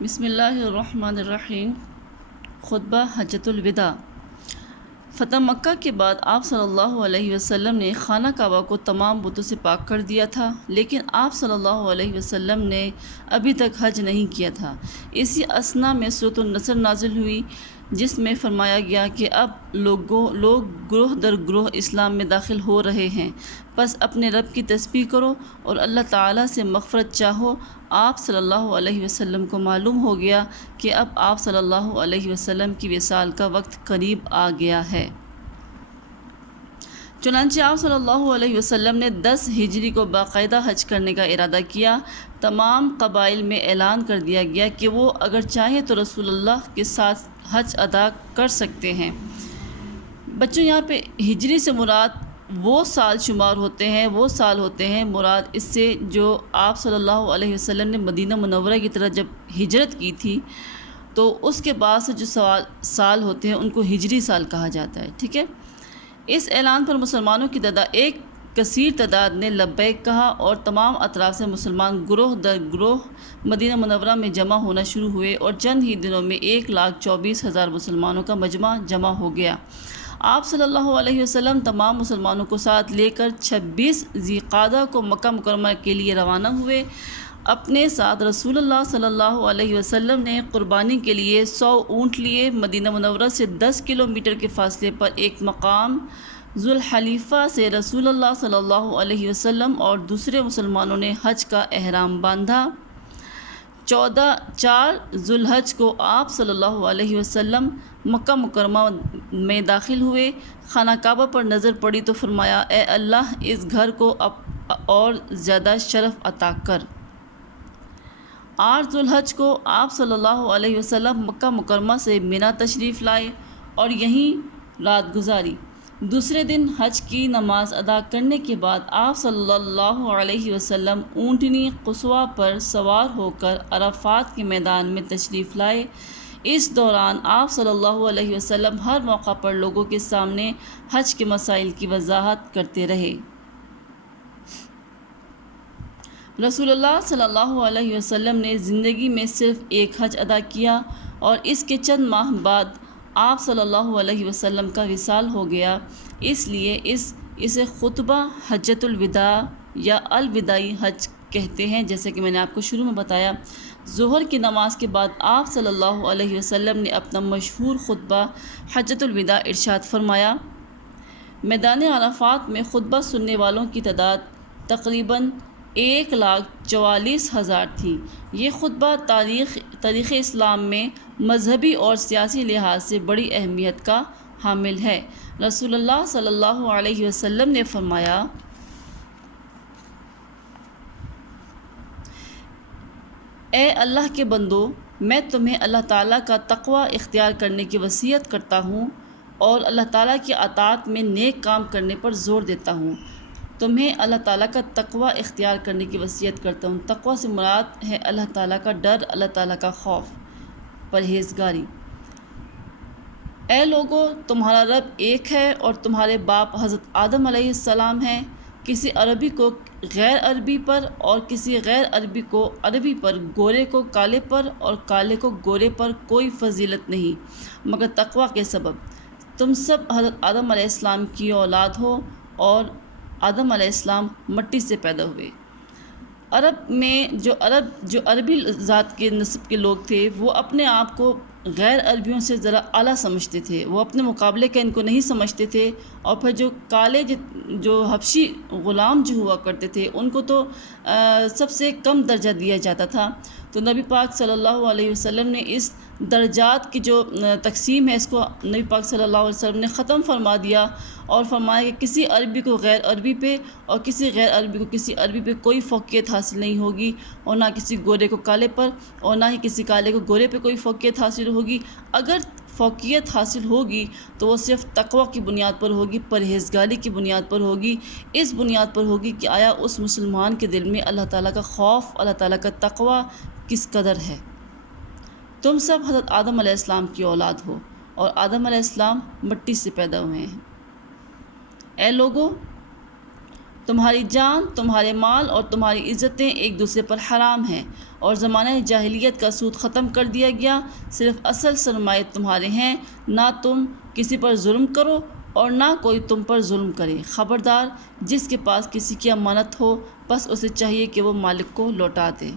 بسم اللہ الرحمن الرحیم۔ خطبہ حجۃ الوداع۔ فتح مکہ کے بعد آپ صلی اللہ علیہ وسلم نے خانہ کعبہ کو تمام بتوں سے پاک کر دیا تھا، لیکن آپ صلی اللہ علیہ وسلم نے ابھی تک حج نہیں کیا تھا۔ اسی اثنا میں سورۃ النصر نازل ہوئی، جس میں فرمایا گیا کہ اب لوگ گروہ در گروہ اسلام میں داخل ہو رہے ہیں، پس اپنے رب کی تسبیح کرو اور اللہ تعالیٰ سے مغفرت چاہو۔ آپ صلی اللہ علیہ وسلم کو معلوم ہو گیا کہ اب آپ صلی اللہ علیہ وسلم کی وصال کا وقت قریب آ گیا ہے۔ چنانچہ آپ صلی اللہ علیہ وسلم نے 10 ہجری کو باقاعدہ حج کرنے کا ارادہ کیا۔ تمام قبائل میں اعلان کر دیا گیا کہ وہ اگر چاہیں تو رسول اللہ کے ساتھ حج ادا کر سکتے ہیں۔ بچوں، یہاں پہ ہجری سے مراد وہ سال شمار ہوتے ہیں مراد اس سے جو آپ صلی اللہ علیہ وسلم نے مدینہ منورہ کی طرف جب ہجرت کی تھی، تو اس کے بعد سے جو سال ہوتے ہیں ان کو ہجری سال کہا جاتا ہے، ٹھیک ہے۔ اس اعلان پر مسلمانوں کی ایک کثیر تعداد نے لبیک کہا اور تمام اطراف سے مسلمان گروہ در گروہ مدینہ منورہ میں جمع ہونا شروع ہوئے اور چند ہی دنوں میں 1,24,000 مسلمانوں کا مجمع جمع ہو گیا۔ آپ صلی اللہ علیہ وسلم تمام مسلمانوں کو ساتھ لے کر 26 ذی القعدہ کو مکہ مکرمہ کے لیے روانہ ہوئے۔ اپنے ساتھ رسول اللہ صلی اللہ علیہ وسلم نے قربانی کے لیے 100 اونٹ لیے۔ مدینہ منورہ سے 10 کلومیٹر کے فاصلے پر ایک مقام ذوالحلیفہ سے رسول اللہ صلی اللہ علیہ وسلم اور دوسرے مسلمانوں نے حج کا احرام باندھا۔ 4 ذو الحج کو آپ صلی اللہ علیہ وسلم مکہ مکرمہ میں داخل ہوئے۔ خانہ کعبہ پر نظر پڑی تو فرمایا، اے اللہ، اس گھر کو اور زیادہ شرف عطا کر۔ 8 ذو الحج کو آپ صلی اللہ علیہ وسلم مکہ مکرمہ سے منی تشریف لائے اور یہیں رات گزاری۔ دوسرے دن حج کی نماز ادا کرنے کے بعد آپ صلی اللہ علیہ وسلم اونٹنی قصویٰ پر سوار ہو کر عرفات کے میدان میں تشریف لائے۔ اس دوران آپ صلی اللہ علیہ وسلم ہر موقع پر لوگوں کے سامنے حج کے مسائل کی وضاحت کرتے رہے۔ رسول اللہ صلی اللہ علیہ وسلم نے زندگی میں صرف ایک حج ادا کیا اور اس کے چند ماہ بعد آپ صلی اللہ علیہ وسلم کا وصال ہو گیا۔ اس لیے اسے خطبہ حجۃ الوداع یا الوداعی حج کہتے ہیں۔ جیسے کہ میں نے آپ کو شروع میں بتایا، ظہر کی نماز کے بعد آپ صلی اللہ علیہ وسلم نے اپنا مشہور خطبہ حجۃ الوداع ارشاد فرمایا۔ میدان عرفات میں خطبہ سننے والوں کی تعداد تقریباً 1,44,000 تھی۔ یہ خطبہ تاریخ اسلام میں مذہبی اور سیاسی لحاظ سے بڑی اہمیت کا حامل ہے۔ رسول اللہ صلی اللہ علیہ وسلم نے فرمایا، اے اللہ کے بندو، میں تمہیں اللہ تعالیٰ کا تقوی اختیار کرنے کی وصیت کرتا ہوں اور اللہ تعالیٰ کی اطاعت میں نیک کام کرنے پر زور دیتا ہوں۔ تمہیں اللہ تعالیٰ کا تقوی اختیار کرنے کی وصیت کرتا ہوں۔ تقوی سے مراد ہے اللہ تعالیٰ کا ڈر، اللہ تعالیٰ کا خوف، پرہیزگاری۔ اے لوگو، تمہارا رب ایک ہے اور تمہارے باپ حضرت آدم علیہ السلام ہیں۔ کسی عربی کو غیر عربی پر اور کسی غیر عربی کو عربی پر، گورے کو کالے پر اور کالے کو گورے پر کوئی فضیلت نہیں مگر تقوی کے سبب۔ تم سب حضرت آدم علیہ السلام کی اولاد ہو اور آدم علیہ السلام مٹی سے پیدا ہوئے۔ عرب میں جو عربی ذات کے نسب کے لوگ تھے، وہ اپنے آپ کو غیر عربیوں سے ذرا اعلیٰ سمجھتے تھے، وہ اپنے مقابلے کا ان کو نہیں سمجھتے تھے۔ اور پھر جو کالے جو حبشی غلام جو ہوا کرتے تھے، ان کو تو سب سے کم درجہ دیا جاتا تھا۔ تو نبی پاک صلی اللہ علیہ وسلم نے اس درجات کی جو تقسیم ہے، اس کو نبی پاک صلی اللہ علیہ وسلم نے ختم فرما دیا اور فرمایا کہ کسی عربی کو غیر عربی پہ اور کسی غیر عربی کو کسی عربی پہ کوئی فوقیت حاصل نہیں ہوگی، اور نہ کسی گورے کو کالے پر اور نہ ہی کسی کالے کو گورے پہ کوئی فوقیت حاصل ہوگی۔ اگر فوقیت حاصل ہوگی تو وہ صرف تقوی کی بنیاد پر ہوگی، پرہیزگاری کی بنیاد پر ہوگی۔ اس بنیاد پر ہوگی کہ آیا اس مسلمان کے دل میں اللہ تعالیٰ کا خوف، اللہ تعالیٰ کا تقوی کس قدر ہے۔ تم سب حضرت آدم علیہ السلام کی اولاد ہو اور آدم علیہ السلام مٹی سے پیدا ہوئے ہیں۔ اے لوگو، تمہاری جان، تمہارے مال اور تمہاری عزتیں ایک دوسرے پر حرام ہیں، اور زمانہ جاہلیت کا سود ختم کر دیا گیا۔ صرف اصل سرمایہ تمہارے ہیں، نہ تم کسی پر ظلم کرو اور نہ کوئی تم پر ظلم کرے۔ خبردار، جس کے پاس کسی کی امانت ہو، بس اسے چاہیے کہ وہ مالک کو لوٹا دے۔